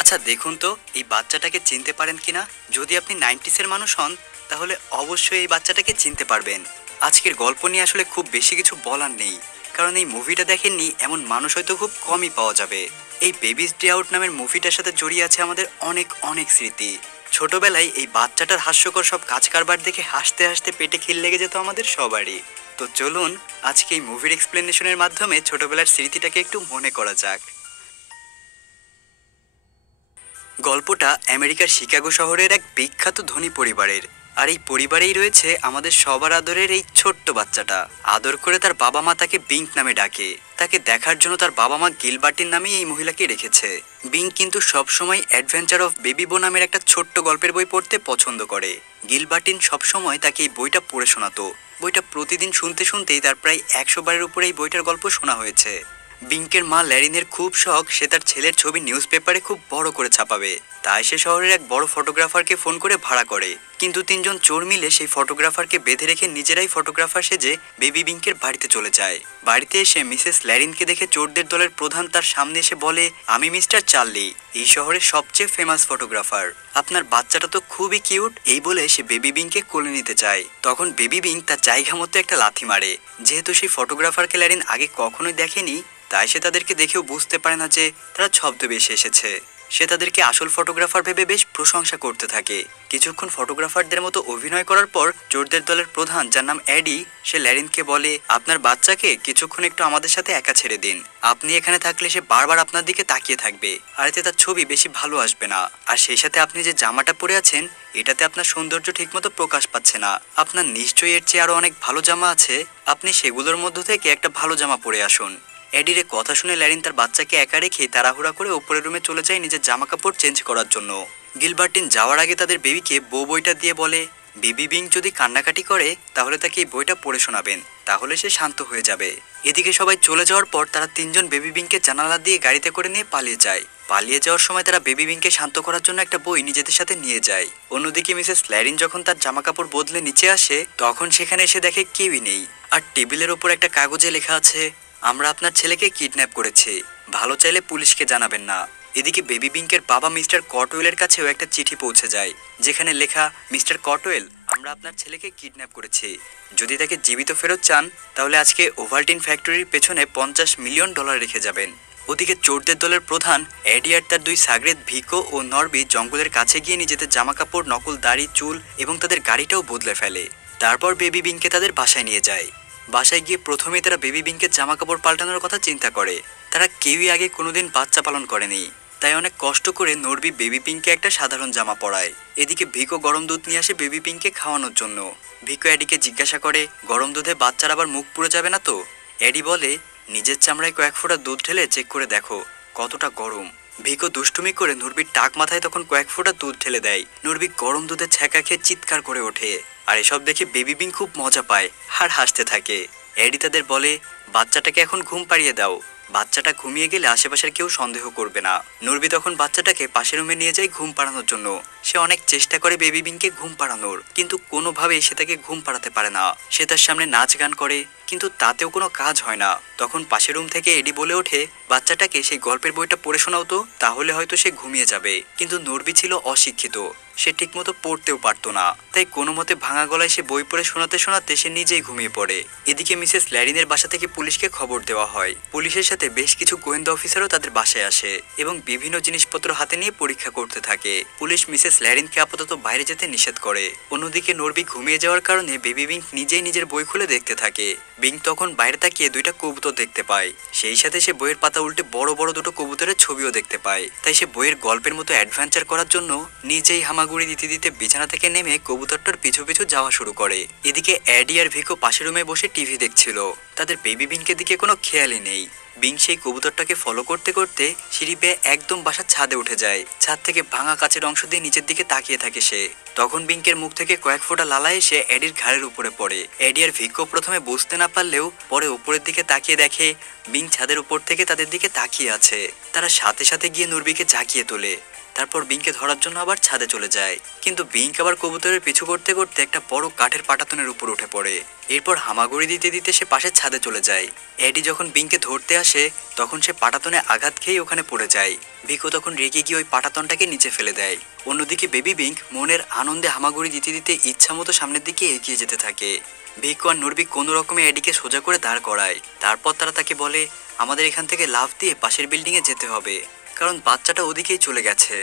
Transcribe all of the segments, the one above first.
আচ্ছা দেখুন তো এই বাচ্চাটাকে চিনতে পারেন কিনা। যদি আপনি 90s এর মানুষ হন তাহলে অবশ্যই এই বাচ্চাটাকে চিনতে পারবেন। আজকের গল্প নিয়ে আসলে খুব বেশি কিছু বলার নেই, কারণ এই মুভিটা দেখেননি এমন মানুষ হয়তো খুব কমই পাওয়া যাবে। এই বেবিস ডে আউট নামের মুভিটার সাথে জড়িয়ে আছে আমাদের অনেক অনেক স্মৃতি। ছোটবেলায় এই বাচ্চাটার হাস্যকর সব কাজ কারবার দেখে হাসতে হাসতে পেটে খিল লেগে যেত আমাদের সবারই। তো চলুন আজকে এই মুভির এক্সপ্লেনেশনের মাধ্যমে ছোটবেলার স্মৃতিটাকে একটু মনে করা যাক। গল্পটা আমেরিকার শিকাগো শহরের এক বিখ্যাত ধনী পরিবারের। আর এই পরিবারেই রয়েছে আমাদের সবার আদরের এই ছোট্ট বাচ্চাটা। আদর করে তার বাবা মা তাকে বিঙ্ক নামে ডাকে। তাকে দেখার জন্য তার বাবা মা গিলবার্টিন নামেই এই মহিলাকে রেখেছে। বিঙ্ক কিন্তু সবসময় অ্যাডভেঞ্চার অফ বেবি বো নামের একটা ছোট্ট গল্পের বই পড়তে পছন্দ করে। গিলবার্টিন সবসময় তাকে এই বইটা পড়ে শোনাতো। বইটা প্রতিদিন শুনতে শুনতেই তার প্রায় 100 বারের উপরে এই বইটার গল্প শোনা হয়েছে। বিঙ্কের মা ল্যারিনের খুব শখ সে তার ছেলের ছবি নিউজ পেপারে খুব বড় করে ছাপাবে। তাই সে শহরের এক বড় ফটোগ্রাফারকে ফোন করে ভাড়া করে। কিন্তু তিনজন চোর মিলে সেই ফটোগ্রাফারকে বেঁধে রেখে নিজেরাই ফটোগ্রাফার সেজে বেবি বিঙ্কের বাড়িতে চলে যায়। বাড়িতে এসে মিসেস ল্যারিনকে দেখে চোরদের দলের প্রধান তার সামনে এসে বলে, আমি মিস্টার চার্লি, এই শহরের সবচেয়ে ফেমাস ফটোগ্রাফার। আপনার বাচ্চাটা তো খুবই কিউট। এই বলে সে বেবি বিঙ্ককে কোলে নিতে চায়। তখন বেবি বিঙ্ক তার জায়গা মতো একটা লাথি মারে। যেহেতু সেই ফটোগ্রাফারকে ল্যারিন আগে কখনোই দেখেনি, তাই সে তাদেরকে দেখেও বুঝতে পারে না যে তারা ছদ্মবেশে এসেছে। সে তাদেরকে আসল ফটোগ্রাফার ভেবে বেশ প্রশংসা করতে থাকে। কিছুক্ষণ ফটোগ্রাফারদের মতো অভিনয় করার পর চোরদের দলের প্রধান, যার নাম অ্যাডি, সে ল্যারিনকে বলে, আপনার বাচ্চাকে কিছুক্ষণ একটু আমাদের সাথে একা ছেড়ে দিন। আপনি এখানে থাকলে সে বারবার আপনার দিকে তাকিয়ে থাকবে, আর এতে তার ছবি বেশি ভালো আসবে না। আর সেই সাথে আপনি যে জামাটা পরে আছেন এটাতে আপনার সৌন্দর্য ঠিকমতো প্রকাশ পাচ্ছে না। আপনার নিশ্চয়ই এর চেয়ে আরো অনেক ভালো জামা আছে, আপনি সেগুলোর মধ্য থেকে একটা ভালো জামা পরে আসুন। এডির কথা শুনে ল্যারিন তার বাচ্চাকে একা রেখে তাড়াহুড়া করে উপরের রুমে চলে যায় নিজের জামা কাপড় চেঞ্জ করার জন্য। গিলবার্টিন যাওয়ার আগে তাদের বেবিকে বইটা দিয়ে বলে, বেবি বিং যদি কান্নাকাটি করে তাহলে তাকে এই বইটা পড়ে শোনাবেন, তাহলে সে শান্ত হয়ে যাবে। এদিকে সবাই চলে যাওয়ার পর তারা তিনজন বেবি বিংকে জানালা দিয়ে গাড়িতে করে নিয়ে পালিয়ে যায়। পালিয়ে যাওয়ার সময় তারা বেবি বিংকে শান্ত করার জন্য একটা বই নিজেদের সাথে নিয়ে যায়। অন্যদিকে মিসেস ল্যারিন যখন তার জামা কাপড় বদলে নিচে আসে তখন সেখানে এসে দেখে কেউই নেই। আর টেবিলের ওপর একটা কাগজে লেখা আছে, আমরা আপনার ছেলেকে কিডন্যাপ করেছি, ভালো চাইলে পুলিশকে জানাবেন না। এদিকে বেবি বিঙ্কের বাবা মিস্টার কটওয়েলের কাছেও একটা চিঠি পৌঁছে যায়, যেখানে লেখা, মিস্টার কটওয়েল, আমরা আপনার ছেলেকে কিডন্যাপ করেছি। যদি তাকে জীবিত ফেরত চান তাহলে আজকে ওভালটিন ফ্যাক্টরির পেছনে $50 মিলিয়ন রেখে যাবেন। ওদিকে চোরদের দলের প্রধান এডি আর তার দুই সাগরেদ ভিকো ও নরবি জঙ্গলের কাছে গিয়ে নিজেদের জামাকাপড়, নকল দাড়ি, চুল এবং তাদের গাড়িটাও বদলে ফেলে। তারপর বেবি বিংকে তাদের বাসায় নিয়ে যায়। বাসায় গিয়ে প্রথমেই তারা বেবি বিংকের জামা কাপড় পাল্টানোর কথা চিন্তা করে। তারা কেউই আগে কোনোদিন বাচ্চা পালন করেনি, তাই অনেক কষ্ট করে নরবি বেবি পিঙ্ককে একটা সাধারণ জামা পরায়। এদিকে ভিকো গরম দুধ নিয়ে আসে বেবি পিঙ্ককে খাওয়ানোর জন্য। ভিকো এডিকে জিজ্ঞাসা করে, গরম দুধে বাচ্চার আবার মুখ পুড়ে যাবে না তো? এডি বলে, নিজের চামড়ায় কয়েক ফোঁটা দুধ ঢেলে চেক করে দেখো কতটা গরম। ভিকো দুষ্টুমি করে নুরবির টাক মাথায় তখন কয়েক ফোঁটা দুধ ঢেলে দেয়। নুরবি গরম দুধে ছ্যাঁকা খেয়ে চিৎকার করে ওঠে। আর এসব দেখে বেবি বিং খুব মজা পায় আর হাসতে থাকে। এডি তাদের বলে, বাচ্চাটাকে এখন ঘুম পাড়িয়ে দাও, বাচ্চাটা ঘুমিয়ে গেলে আশেপাশের কেউ সন্দেহ করবে না। নুরবি তখন বাচ্চাটাকে পাশের রুমে নিয়ে যায় ঘুম পাড়ানোর জন্য। সে অনেক চেষ্টা করে বেবি বিংকে ঘুম পাড়ানোর, কিন্তু কোনোভাবেই সে তাকে ঘুম পাড়াতে পারে না। সে তার সামনে নাচ গান করে, কিন্তু তাতেও কোনো কাজ হয় না। তখন পাশের রুম থেকে এডি বলে ওঠে, বাচ্চাটাকে সেই গল্পের বইটা পড়ে শোনাও তো, তাহলে হয়তো সে ঘুমিয়ে যাবে। কিন্তু নুরবি ছিল অশিক্ষিত, সে ঠিকমতো পড়তেও পারতো না, তাই কোনো মতে ভাঙা গলায় সে বই পড়ে শোনাতে শোনাতে সে নিজেই ঘুমিয়ে পড়ে। এদিকে মিসেস ল্যারিনের বাসা থেকে পুলিশকে খবর দেওয়া হয়। পুলিশের সাথে বেশ কিছু গোয়েন্দা অফিসারও তাদের বাসায় আসে এবং বিভিন্ন জিনিসপত্র হাতে নিয়ে পরীক্ষা করতে থাকে। পুলিশ মিসেস ল্যারিনকে আপাতত বাইরে যেতে নিষেধ করে। অন্যদিকে নরবি ঘুমিয়ে যাওয়ার কারণে বেবি বিং নিজেই নিজের বই খুলে দেখতে থাকে। বিং তখন বাইরে তাকিয়ে দুইটা কবুতর দেখতে পায়। সেই সাথে সে বইয়ের পাতা উল্টে বড় বড় দুটো কবুতরের ছবিও দেখতে পায়। তাই সে বইয়ের গল্পের মতো অ্যাডভেঞ্চার করার জন্য নিজেই হামাগুড়ি দিতে দিতে বিছানা থেকে নেমে কবুতরটার পিছু পিছু যাওয়া শুরু করে। এদিকে অ্যাডি আর ভিকো পাশের রুমে বসে টিভি দেখছিল। তাদের বেবি বিংকের দিকে কোনো খেয়ালই নেই। বিং সেই কবুতরটাকে ফলো করতে করতে সিঁড়ি বেয়ে একদম বাসার ছাদে উঠে যায়। ছাদ থেকে ভাঙা কাচের অংশ দিয়ে নিচের দিকে তাকিয়ে থাকে সে। তখন বিংকের মুখ থেকে কয়েক ফোঁটা লালা এসে এডির ঘাড়ের উপরে পড়ে। এডি আর ভিকো প্রথমে বুঝতে না পারলেও পরে উপরের দিকে তাকিয়ে দেখে বিং ছাদের উপর থেকে তাদের দিকে তাকিয়ে আছে। তারা সাথে সাথে গিয়ে নুরবিকে জাগিয়ে তোলে। তারপর বিংকে ধরার জন্য আবার ছাদে চলে যায়, কিন্তু বিঙ্ক আবার কবুতরের পিছু করতে করতে একটা বড় কাঠের পাটাতনের উপর উঠে পড়ে। এরপর হামাগুড়ি দিতে দিতে সে পাশের ছাদে চলে যায়। এডি যখন বিংকে ধরতে আসে তখন সে পাটাতনে আঘাত খেয়ে ওখানে পড়ে যায়। ভিকো তখন রেগে গিয়ে ওই পাটাতনটাকে নিচে ফেলে দেয়। অন্যদিকে বেবি বিঙ্ক মনের আনন্দে হামাগুড়ি দিতে দিতে ইচ্ছা মতো সামনের দিকে এগিয়ে যেতে থাকে। ভিকো আর নরবিক কোনো রকমে এডিকে সোজা করে দাঁড় করায়। তারপর তারা তাকে বলে, আমাদের এখান থেকে লাফ দিয়ে পাশের বিল্ডিংয়ে যেতে হবে, কারণ বাচ্চাটা ওদিকেই চলে গেছে।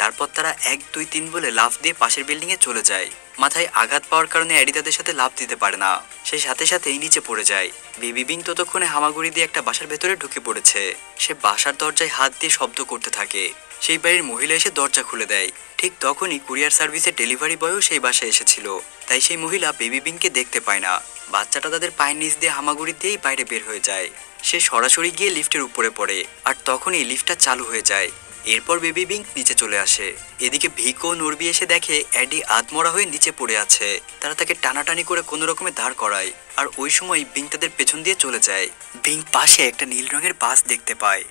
তারপর তারা 1 2 3 বলে লাফ দিয়ে পাশের বিল্ডিংয়ে চলে যায়। মাথায় আঘাত পাওয়ার কারণে এডি তাদের সাথে লাফ দিতে পারে না, সেই সাথে সাথেই নিচে পড়ে যায়। বেবি বিং ততক্ষণে হামাগুড়ি দিয়ে একটা বাসার ভেতরে ঢুকে পড়েছে। সে বাসার দরজায় হাত দিয়ে শব্দ করতে থাকে। সেই বাড়ির মহিলা এসে দরজা খুলে দেয়। ঠিক তখনই কুরিয়ার সার্ভিসের ডেলিভারি বয়ও সেই বাসায় এসেছিল। তাই সেই মহিলা বেবি বিংকে দেখতে পায় না। বাচ্চাটা তাদের পায়ের নিচ দিয়ে হামাগুড়ি দিয়েই বাইরে বের হয়ে যায়। সে সরাসরি গিয়ে লিফটের উপরে পড়ে, আর তখনই লিফটটা চালু হয়ে যায়। এরপর বেবি বিঙ্ক নিচে চলে আসে। এদিকে ভিকো নরবি এসে দেখে এডি আধমরা হয়ে নিচে পড়ে আছে। তারা তাকে টানাটানি করে কোনো রকমে দাঁড় করায়, আর ওই সময় বিঙ্ক তাদের পেছন দিয়ে চলে যায়। বিঙ্ক পাশে একটা নীল রঙের বাস দেখতে পায়,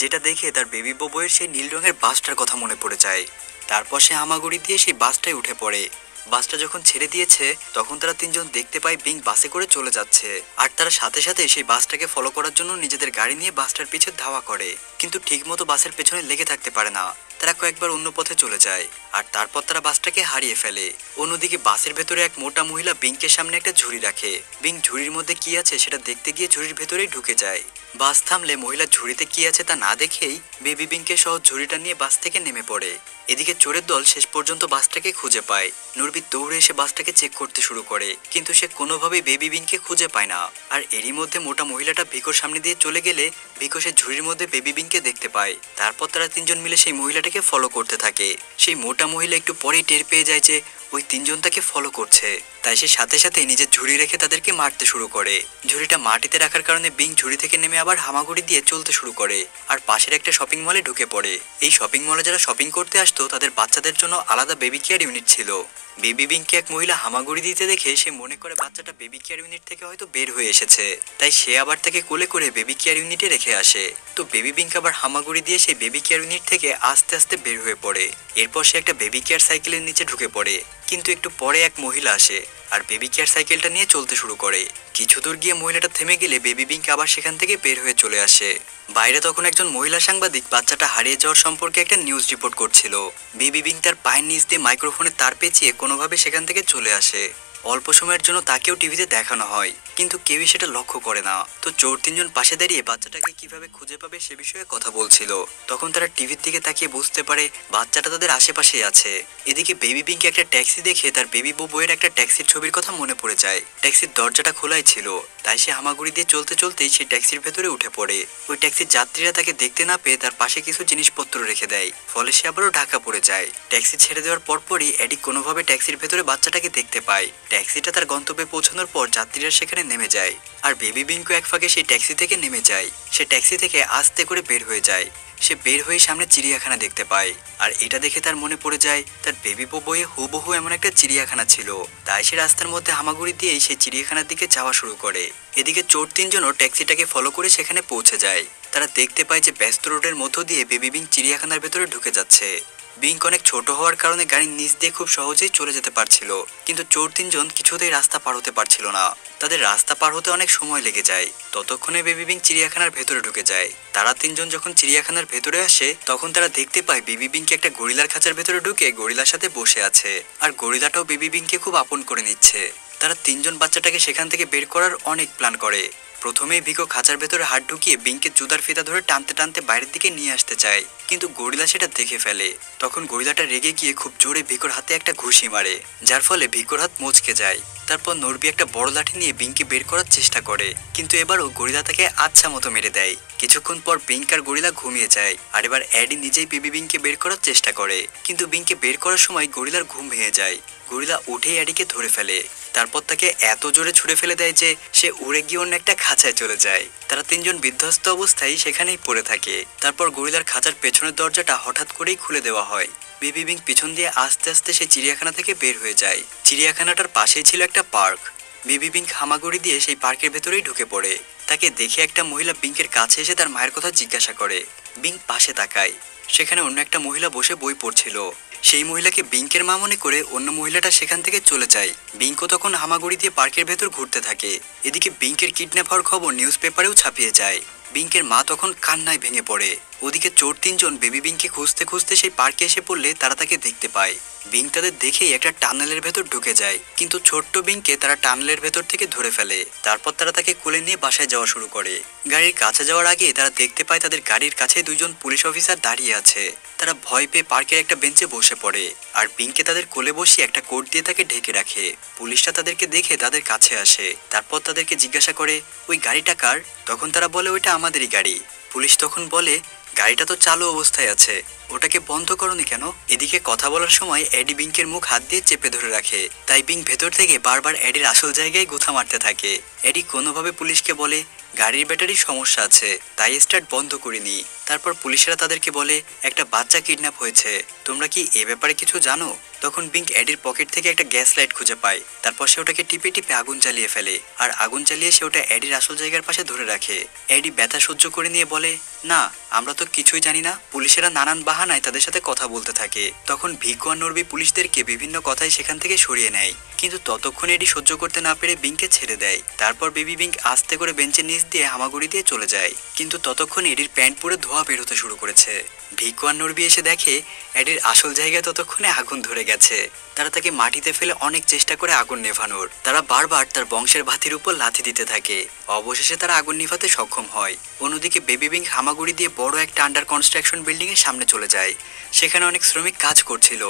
যেটা দেখে তার বেবি বউয়ের সেই নীল রঙের বাসটার কথা মনে পড়ে যায়। তারপর সে হামাগুড়ি দিয়ে সেই বাসটায় উঠে পড়ে। বাসটা যখন ছেড়ে দিয়েছে তখন তারা তিনজন দেখতে পায় বিং বাসে করে চলে যাচ্ছে, আর তারা সাথে সাথে সেই বাসটাকে ফলো করার জন্য নিজেদের গাড়ি নিয়ে বাসটার পিছে ধাওয়া করে, কিন্তু ঠিকমতো বাসের পেছনে লেগে থাকতে পারে না। তারা কয়েকবার অন্য পথে চলে যায়, আর তারপর তারা বাসটাকে হারিয়ে ফেলে। অন্যদিকে বাসের ভেতরে এক মোটা মহিলা বিংকের সামনে একটা ঝুড়ি রাখে। বিং ঝুড়ির মধ্যে কি আছে সেটা দেখতে গিয়ে ঝুড়ির ভেতরেই ঢুকে যায়। বাস থামলে মহিলা ঝুড়িতে কি আছে তা না দেখেই বেবি বিংকে সহ ঝুড়িটা নিয়ে বাস থেকে নেমে পড়ে। এদিকে চোরের দল শেষ পর্যন্ত বাসটাকে খুঁজে পায়। নরবিত দৌড়ে এসে বাসটাকে চেক করতে শুরু করে, কিন্তু সে কোনোভাবেই বেবি বিংকে খুঁজে পায় না। আর এরই মধ্যে মোটা মহিলাটা ভিকোর সামনে দিয়ে চলে গেলে ভিকো সে ঝুড়ির মধ্যে বেবি বিংকে দেখতে পায়। তারপর তারা তিনজন মিলে সেই মহিলাটাকে ফলো করতে থাকে। সেই মোটা মহিলা একটু পরেই টের পেয়ে যায় যে ওই তিনজন তাকে ফলো করছে, তাই সে সাথে সাথে নিজের ঝুড়ি রেখে তাদেরকে মারতে শুরু করে। ঝুড়িটা মাটিতে রাখার কারণে বিং ঝুড়ি থেকে নেমে আবার হামাগুড়ি দিয়ে চলতে শুরু করে, আর পাশের একটা শপিং মলে ঢুকে পড়ে। এই শপিং মলে যারা শপিং করতে আসতো তাদের বাচ্চাদের জন্য আলাদা বেবি কেয়ার ইউনিট ছিল। বেবি বিংকে এক মহিলা হামাগুড়ি দিতে দেখে সে মনে করে বাচ্চাটা বেবি কেয়ার ইউনিট থেকে হয়তো বের হয়ে এসেছে, তাই সে আবার তাকে কোলে করে বেবি কেয়ার ইউনিটে রেখে আসে। তো বেবি বিংক আবার হামাগুড়ি দিয়ে সেই বেবি কেয়ার ইউনিট থেকে আস্তে আস্তে বের হয়ে পড়ে। এরপর সে একটা বেবি কেয়ার সাইকেলের নিচে ঢুকে পড়ে, কিন্তু একটু পরে এক মহিলা আসে আর বেবি কেয়ার সাইকেলটা নিয়ে চলতে শুরু করে। কিছু দূর গিয়ে মহিলাটা থেমে গেলে বেবি বিংক আবার সেখান থেকে বের হয়ে চলে আসে। বাইরে তখন একজন মহিলা সাংবাদিক বাচ্চাটা হারিয়ে যাওয়ার সম্পর্কে একটা নিউজ রিপোর্ট করছিল। বেবি বিংক তার পায়ের নিচ দিয়ে মাইক্রোফোনের তার পেঁচিয়ে কোনোভাবে সেখান থেকে চলে আসে। অল্প সময়ের জন্য তাকেও টিভিতে দেখানো হয়, কিন্তু কেউই সেটা লক্ষ্য করে না। তো চোর তিনজন পাশে দাঁড়িয়ে বাচ্চাটাকে কিভাবে খুঁজে পাবে সে বিষয়ে কথা বলছিল। তখন তারা টিভির দিকে তাকিয়ে বুঝতে পারে বাচ্চাটা তাদের আশেপাশেই আছে। এদিকে বেবি বিংকে একটা ট্যাক্সি দেখে তার বেবি বউয়ের একটা ট্যাক্সির ছবির কথা মনে পড়ে যায়। ট্যাক্সির দরজাটা খোলাই ছিল, তাই সে হামাগুড়ি দিয়ে চলতে চলতেই সেই ট্যাক্সির ভেতরে উঠে পড়ে। ওই ট্যাক্সির যাত্রীরা তাকে দেখতে না পেয়ে তার পাশে কিছু জিনিসপত্র রেখে দেয়, ফলে সে আবারও ঢাকা পড়ে যায়। ট্যাক্সি ছেড়ে দেওয়ার পরপরই এডি কোনোভাবে ট্যাক্সির ভেতরে বাচ্চাটাকে দেখতে পায়। ট্যাক্সিটা তার গন্তব্যে পৌঁছানোর পর যাত্রীরা সেখানে নেমে যায়, আর বেবি বিংকো এক ফাঁকে সেই ট্যাক্সি থেকে নেমে যায়। সে ট্যাক্সি থেকে আস্তে করে বের হয়ে যায়। সে বের হয়ে সামনে চিড়িয়াখানা দেখতে পায়, আর এটা দেখে তার মনে পড়ে যায় তার বেবি বউয়ে হুবহু এমন একটা চিড়িয়াখানা ছিল। তাই সে রাস্তার মধ্যে হামাগুড়ি দিয়েই সেই চিড়িয়াখানার দিকে যাওয়া শুরু করে। এদিকে চোর তিনজনও ট্যাক্সিটাকে ফলো করে সেখানে পৌঁছে যায়। তারা দেখতে পায় যে ব্যস্ত রোডের মধ্য দিয়ে বেবি বিং চিড়িয়াখানার ভেতরে ঢুকে যাচ্ছে। বিঙ্ক অনেক ছোট হওয়ার কারণে গাড়ির নিচ দিয়ে খুব সহজেই চলে যেতে পারছিল, কিন্তু চোর তিনজন কিছুতেই রাস্তা পার হতে পারছিল না। তাদের রাস্তা পার হতে অনেক সময় লেগে যায়। ততক্ষণে বেবি বিং চিড়িয়াখানার ভেতরে ঢুকে যায়। তারা তিনজন যখন চিড়িয়াখানার ভেতরে আসে তখন তারা দেখতে পায় বেবি বিংকে একটা গরিলার খাঁচার ভেতরে ঢুকে গরিলার সাথে বসে আছে, আর গরিলাটাও বেবি বিংকে খুব আপন করে নিচ্ছে। তারা তিনজন বাচ্চাটাকে সেখান থেকে বের করার অনেক প্ল্যান করে। প্রথমেই ভিকো খাঁচার ভেতরে হাত ঢুকিয়ে বিংকে জুতার ফিতা ধরে টানতে টানতে বাইরের দিকে নিয়ে আসতে চায়, কিন্তু গরিলা সেটা দেখে ফেলে। তখন গরিলাটা রেগে গিয়ে খুব জোরে ভিকোর হাতে একটা ঘুষি মারে, যার ফলে ভিকোর হাত মচকে যায়। তারপর নরবি একটা বড় লাঠি নিয়ে বিংকে বের করার চেষ্টা করে, কিন্তু এবারও গরিলা তাকে আচ্ছা মতো মেরে দেয়। কিছুক্ষণ পর বিংক আর গরিলা ঘুমিয়ে যায়, আর এবার অ্যাডি নিজেই বেবি বিংকে বের করার চেষ্টা করে, কিন্তু বিংকে বের করার সময় গরিলার ঘুম ভেঙে যায়। গরিলা উঠেই অ্যাডিকে ধরে ফেলে, তারপর তাকে এত জোরে ছুড়ে ফেলে দেয় যে সে উড়ে গিয়ে অন্য একটা খাঁচায় চলে যায়। তারা তিনজন বিধ্বস্ত অবস্থায় সেখানেই পড়ে থাকে। তারপর গরিলার খাঁচার পেছনের দরজাটা হঠাৎ করেই খুলে দেওয়া হয়। বেবি বিং পিছন দিয়ে আস্তে আস্তে সেই চিড়িয়াখানা থেকে বের হয়ে যায়। চিড়িয়াখানাটার পাশেই ছিল একটা পার্ক। বেবি বিং হামাগুড়ি দিয়ে সেই পার্কের ভেতরেই ঢুকে পড়ে। তাকে দেখে একটা মহিলা বিংকের কাছে এসে তার মায়ের কথা জিজ্ঞাসা করে। বিং পাশে তাকায়। সেখানে অন্য একটা মহিলা বসে বই পড়ছিল। সেই মহিলাকে বিঙ্কের মা মনে করে অন্য মহিলাটা সেখান থেকে চলে যায়। বিঙ্কও তখন হামাগুড়ি দিয়ে পার্কের ভেতর ঘুরতে থাকে। এদিকে বিঙ্কের কিডন্যাপ হওয়ার খবর নিউজ পেপারেও ছাপিয়ে যায়। বিঙ্কের মা তখন কান্নায় ভেঙে পড়ে। ওদিকে চোর তিনজন বেবি বিঙ্ককে খুঁজতে খুঁজতে সেই পার্কে এসে পড়লে তারা তাকে দেখতে পায়। বিঙ্ক তাদের দেখেই একটা টানেলের ভেতর ঢুকে যায়, কিন্তু ছোট্ট বিঙ্ককে তারা টানেলের ভেতর থেকে ধরে ফেলে। তারপর তারা তাকে কোলে নিয়ে বাসায় যাওয়া শুরু করে। গাড়ির কাছে যাওয়ার আগে তারা দেখতে পায় তাদের গাড়ির কাছে দুইজন পুলিশ অফিসার দাঁড়িয়ে আছে। তারা ভয় পেয়ে পার্কের একটা বেঞ্চে বসে পড়ে আর বিঙ্ককে তাদের কোলে বসিয়ে একটা কোট দিয়ে তাকে ঢেকে রাখে। পুলিশরা তাদেরকে দেখে তাদের কাছে আসে। তারপর তাদেরকে জিজ্ঞাসা করে ওই গাড়িটা কার। তখন তারা বলে ওইটা আমাদেরই গাড়ি। পুলিশ তখন বলে গাড়িটা তো চালু অবস্থায় আছে, ওটাকে বন্ধ করনি কেন? এদিকে কথা বলার সময় এডি বিঙ্কের মুখ হাত দিয়ে চেপে ধরে রাখে। তাই বিঙ্ক ভেতর থেকে বারবার এডির আসল জায়গায় গুথা মারতে থাকে। এডি কোনোভাবে পুলিশকে বলে গাড়ির ব্যাটারির সমস্যা আছে, তাই স্টার্ট বন্ধ করিনি। তারপর পুলিশরা তাদেরকে বলে একটা বাচ্চা কিডন্যাপ হয়েছে, তোমরা কি এ ব্যাপারে কিছু জানো? তখন বিঙ্ক এডির পকেট থেকে একটা গ্যাস লাইট খুঁজে পায়। তারপর সে ওটাকে টিপে টিপে আগুন জ্বালিয়ে ফেলে আর আগুন জ্বালিয়ে সে ওটা এডির আসল জায়গার পাশে ধরে রাখে। এডি ব্যথা সহ্য করে নিয়ে বলে না, আমরা তো কিছুই জানি না। পুলিশেরা নানান বাহানায় তাদের সাথে কথা বলতে থাকে। তখন ভিকু আর নরবি পুলিশদেরকে বিভিন্ন কথায় সেখান থেকে সরিয়ে নেয়, কিন্তু ততক্ষণ এডি সহ্য করতে না পেরে বিঙ্ককে ছেড়ে দেয়। তারপর বেবি বিঙ্ক আস্তে করে বেঞ্চের নিচ দিয়ে হামাগুড়ি দিয়ে চলে যায়, কিন্তু ততক্ষণ এডির প্যান্ট পুরো ধোয়া বের হতে শুরু করেছে। ভিকু আর নরবি এসে দেখে এডির আসল জায়গায় ততক্ষণে আগুন ধরে গেছে। তারা তাকে মাটিতে ফেলে অনেক চেষ্টা করে আগুন নেভানোর। তারা বারবার তার বংশের ভাতির উপর লাথি দিতে থাকে। অবশেষে তারা আগুন নিভাতে সক্ষম হয়। অন্যদিকে বেবি বিঙ্ক হামাগুড়ি দিয়ে বড় একটা আন্ডার কনস্ট্রাকশন বিল্ডিং এর সামনে চলে যায়। সেখানে অনেক শ্রমিক কাজ করছিল।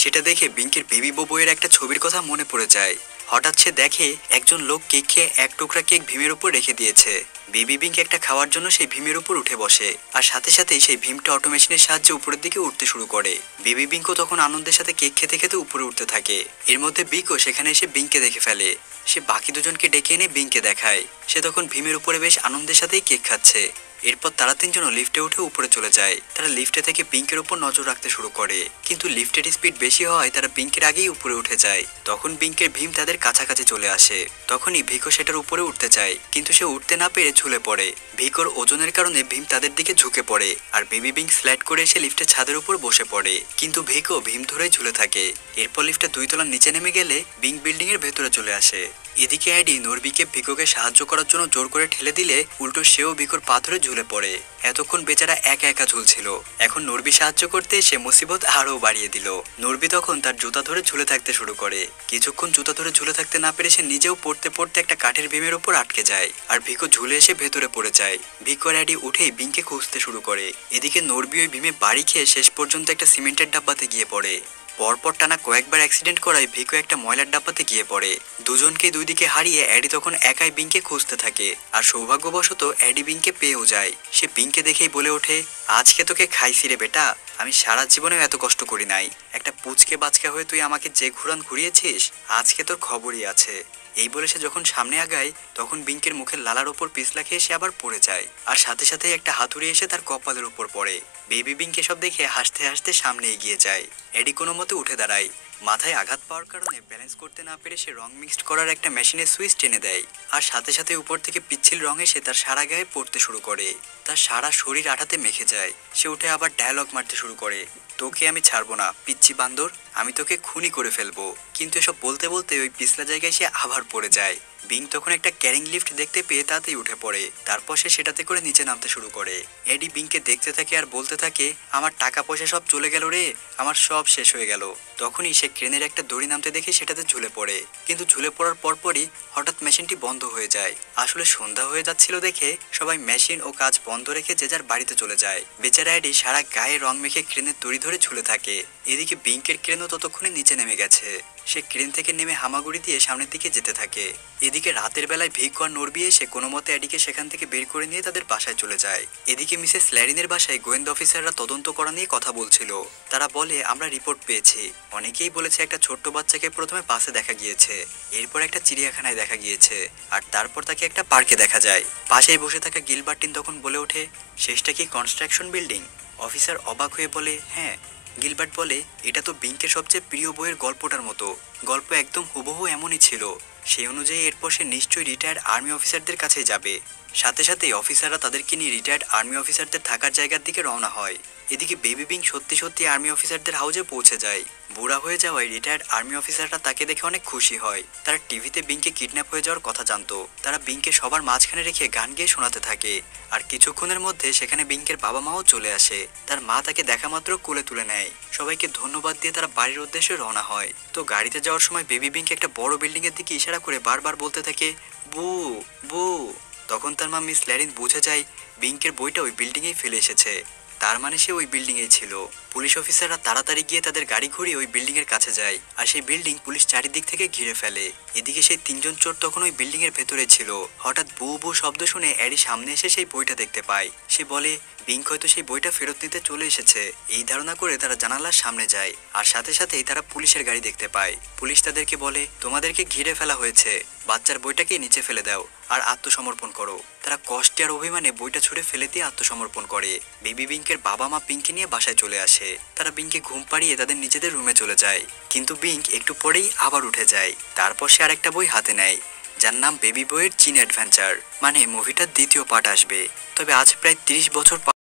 সেটা দেখে বিঙ্কের বেবি বউয়ের একটা ছবির কথা মনে পড়ে যায়। হঠাৎ সে দেখে একজন লোক কেক খেয়ে এক টুকরা কেক ভীমের উপর রেখে দিয়েছে। বেবি বিঙ্ক একটা খাওয়ার জন্য সেই ভীমের উপর উঠে বসে আর সাথে সাথেই সেই ভীমটা অটোমেশনের সাহায্যে উপরের দিকে উঠতে শুরু করে। বেবি বিঙ্কও তখন আনন্দের সাথে কেক খেতে খেতে উপরে উঠতে থাকে। এর মধ্যে বিকও সেখানে এসে বিঙ্ককে দেখে ফেলে। সে বাকি দুজনকে ডেকে এনে বিঙ্ককে দেখায়। সে তখন ভীমের উপরে বেশ আনন্দের সাথেই কেক খাচ্ছে। এরপর তারা তিনজনও লিফটে উঠে উপরে চলে যায়। তারা লিফটে থেকে পিঙ্কের উপর নজর রাখতে শুরু করে, কিন্তু লিফটের স্পিড বেশি হওয়ায় তারা পিঙ্কের আগেই উপরে উঠে যায়। তখন পিঙ্কের ভীম তাদের কাছাকাছি চলে আসে। তখনই ভিকো সেটার উপরে উঠতে চায়, কিন্তু সে উঠতে না পেরে ঝুলে পড়ে। ভিকোর ওজনের কারণে ভীম তাদের দিকে ঝুঁকে পড়ে আর বেবি বিঙ্ক স্ল্যাড করে এসে লিফটের ছাদের উপর বসে পড়ে, কিন্তু ভিকো ভীম ধরেই ঝুলে থাকে। এরপর লিফটে 2 তলা নিচে নেমে গেলে বিঙ্ক বিল্ডিং এর ভেতরে চলে আসে। এদিকে অ্যাডি নরবিকে ভিকোকে সাহায্য করার জন্য জোর করে ঠেলে দিলে উল্টো সেও ভিকোর পা ধরে ঝুলে পড়ে। এতক্ষণ বেচারা একা একা ঝুলছিল, এখন নরবি সাহায্য করতে সে মুসিবত আরও বাড়িয়ে দিল। নরবি তখন তার জুতা ধরে ঝুলে থাকতে শুরু করে। কিছুক্ষণ জুতা ধরে ঝুলে থাকতে না পেরে সে নিজেও পড়তে পড়তে একটা কাঠের ভীমের উপর আটকে যায় আর ভিকো ঝুলে এসে ভেতরে পড়ে যায়। ভিকো আর অ্যাডি উঠেই বিঙ্ককে খুঁজতে শুরু করে। এদিকে নরবি ওই ভীমে বাড়ি খেয়ে শেষ পর্যন্ত একটা সিমেন্টের ডাব্বাতে গিয়ে পড়ে। পরপর টানা কয়েকবার অ্যাক্সিডেন্ট করায় ভিকো একটা ময়লার ডাব্বাতে গিয়ে পড়ে। দুজনকে দুই দিকে হারিয়ে অ্যাডি তখন একাই বিঙ্ককে খুঁজতে থাকে আর সৌভাগ্যবশত অ্যাডি বিঙ্ককে পেয়েও যায়। সে বিঙ্ককে দেখেই বলে ওঠে আজকে তোকে খাইছি রে বেটা, আমি সারা জীবনেও এত কষ্ট করি নাই। একটা পুচকে বাচ্চা হয়ে তুই আমাকে যে ঘুরান ঘুরিয়েছিস, আজকে তোর খবরই আছে। এই বলে সে যখন সামনে আগায় তখন বিঙ্কের মুখের লালার ওপর পিছলা খেয়ে সে আবার পড়ে যায় আর সাথে সাথে একটা হাতুড়ি এসে তার কপালের উপর পড়ে। বেবি বিঙ্ক এসব দেখে হাসতে হাসতে সামনে এগিয়ে যায়। এডি কোনো মতে উঠে দাঁড়ায়। মাথায় আঘাত পাওয়ার কারণে ব্যালেন্স করতে না পেরে সে রং মিক্সড করার একটা মেশিনের সুইচ টেনে দেয় আর সাথে সাথে উপর থেকে পিচ্ছিল রং এসে তার সারা গায়ে পড়তে শুরু করে। তার সারা শরীর আঠাতে মেখে যায়। সে উঠে আবার ডায়লগ মারতে শুরু করে, তোকে আমি ছাড়বো না পিচ্চি বান্দর, আমি তোকে খুনি করে ফেলবো। কিন্তু এসব বলতে বলতে ওই পিছলা জায়গায় সে আবার পড়ে যায়। বিং তখন একটা ক্যারিং লিফট দেখতে পেয়ে তাতেই উঠে পড়ে। তারপর সে সেটাতে করে নিচে নামতে শুরু করে। এডি বিংকে দেখতে থাকে আর বলতে থাকে, আমার টাকা পয়সা সব চলে গেল রে, আমার সব শেষ হয়ে গেল। তখনই সে ক্রেনের একটা দড়ি নামতে দেখে সেটাতে ঝুলে পড়ে, কিন্তু ঝুলে পড়ার পরপরই হঠাৎ মেশিনটি বন্ধ হয়ে যায়। আসলে সন্ধ্যা হয়ে যাচ্ছিল দেখে সবাই মেশিন ও কাজ বন্ধ রেখে যে যার বাড়িতে চলে যায়। বেচারা এডি সারা গায়ে রং মেখে ক্রেনের দড়ি ধরে ঝুলে থাকে। এদিকে বিংকের ক্রেনও ততক্ষণে নিচে নেমে গেছে। সে ক্রেন থেকে নেমে হামাগুড়ি দিয়ে সামনের দিকে যেতে থাকে। এদিকে রাতের বেলায় ভিকু আর নরবি এসে কোনো মতে এডিকে সেখান থেকে বের করে নিয়ে তাদের বাসায় চলে যায়। এদিকে মিসেস স্ল্যারিনের বাসায় গোয়েন্দা অফিসাররা তদন্ত করা নিয়ে কথা বলছিল। তারা বলে, আমরা রিপোর্ট পেয়েছি, অনেকেই বলেছে একটা ছোট্ট বাচ্চাকে প্রথমে বাসে দেখা গিয়েছে, এরপর একটা চিড়িয়াখানায় দেখা গিয়েছে, আর তারপর তাকে একটা পার্কে দেখা যায়। পাশেই বসে থাকা গিলবার্টিন তখন বলে ওঠে, শেষটা কি কনস্ট্রাকশন বিল্ডিং? অফিসার অবাক হয়ে বলে, হ্যাঁ। গিলবার্ট বলে, এটা তো বিংকের সবচেয়ে প্রিয় বইয়ের গল্পটার মতো, গল্প একদম হুবহু এমনই ছিল। সেই অনুযায়ী এরপর সে নিশ্চয়ই রিটায়ার্ড আর্মি অফিসারদের কাছে যাবে। সাথে সাথেই অফিসাররা তাদেরকে নিয়ে রিটায়ার্ড আর্মি অফিসারদের থাকার জায়গার দিকে রওনা হয়। এদিকে বেবি বিং সত্যি সত্যি আর্মি অফিসারদের হাউজে পৌঁছে যায়। বুড়া হয়ে যাওয়ায় রিটায়ার্ড আর্মি অফিসাররা তাকে দেখে অনেক খুশি হয়। তারা টিভিতে বিংকে কিডন্যাপ হয়ে যাওয়ার কথা জানতো। তারা বিংকে সবার মাঝখানে রেখে গান গেয়ে শোনাতে থাকে। আর কিছুক্ষণের মধ্যে সেখানে বিংকের বাবা মাও চলে আসে। তার মা তাকে দেখা মাত্র কোলে তুলে নেয়। সবাইকে ধন্যবাদ দিয়ে তারা বাড়ির উদ্দেশ্যে রওনা হয়। তো গাড়িতে যাওয়ার সময় বেবি বিংকে একটা বড় বিল্ডিং এর দিকে ইশারা করে বারবার বলতে থাকে, বু বু। তখন তার মা মিস ল্যারিন বুঝে যায় বিংকের বইটা ওই বিল্ডিংয়েই ফেলে এসেছে। তার মানে সে ওই বিল্ডিংয়েই ছিল। পুলিশ অফিসাররা তাড়াতাড়ি গিয়ে তাদের গাড়ি ঘুরিয়ে ওই বিল্ডিং এর কাছে যায়। আর সেই বিল্ডিং পুলিশ চারিদিক থেকে ঘিরে ফেলে। এদিকে সেই তিনজন চোর তখন ওই বিল্ডিং এর ভেতরে ছিল। হঠাৎ বু বু শব্দ শুনে অ্যাডি সামনে এসে সেই বইটা দেখতে পায়। সে বলে বিঙ্ক হয়তো সেই বইটা ফেরত নিতে চলে এসেছে। এই ধারণা করে তারা জানালার সামনে যায়। আর সাথে সাথেই তারা পুলিশের গাড়ি দেখতে পায়। পুলিশ তাদেরকে বলে, তোমাদেরকে ঘিরে ফেলা হয়েছে, বাচ্চার বইটাকে নিচে ফেলে দাও আর আত্মসমর্পণ করো। তারা কষ্টে আর অভিমানে বইটা ছুঁড়ে ফেলে দিয়ে আত্মসমর্পণ করে। বেবি বিঙ্কের বাবা মা পিঙ্কি নিয়ে বাসায় চলে আসে। তারা বিঙ্কে ঘুম পাড়িয়ে তাদের নিজেদের রুমে চলে যায়। কিন্তু বিঙ্ক একটু পরেই আবার উঠে যায়। তারপর সে আরেকটা বই হাতে নেয়, যার নাম বেবি বইয়ের চীন অ্যাডভেঞ্চার, মানে মুভিটার দ্বিতীয় পার্ট আসবে। তবে আজ প্রায় 30 বছর